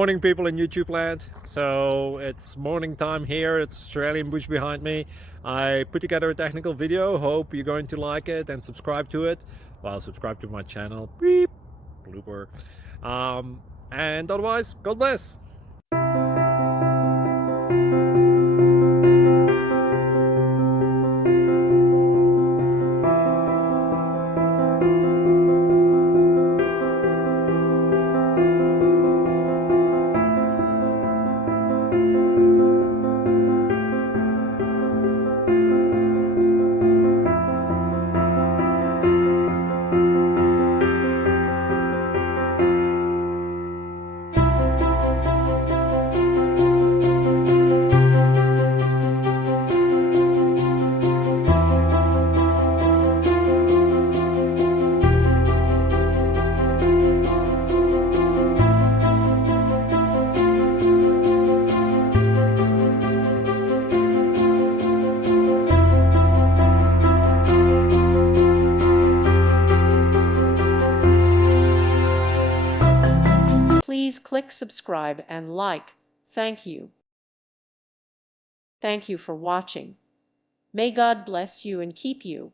Morning people in YouTube land. So it's morning time here. It's Australian bush behind me. I put together a technical video. Hope you're going to like it and subscribe to it. Well, subscribe to my channel. Beep. Blooper. And otherwise, God bless. Please click subscribe and like. Thank you. Thank you for watching. May God bless you and keep you.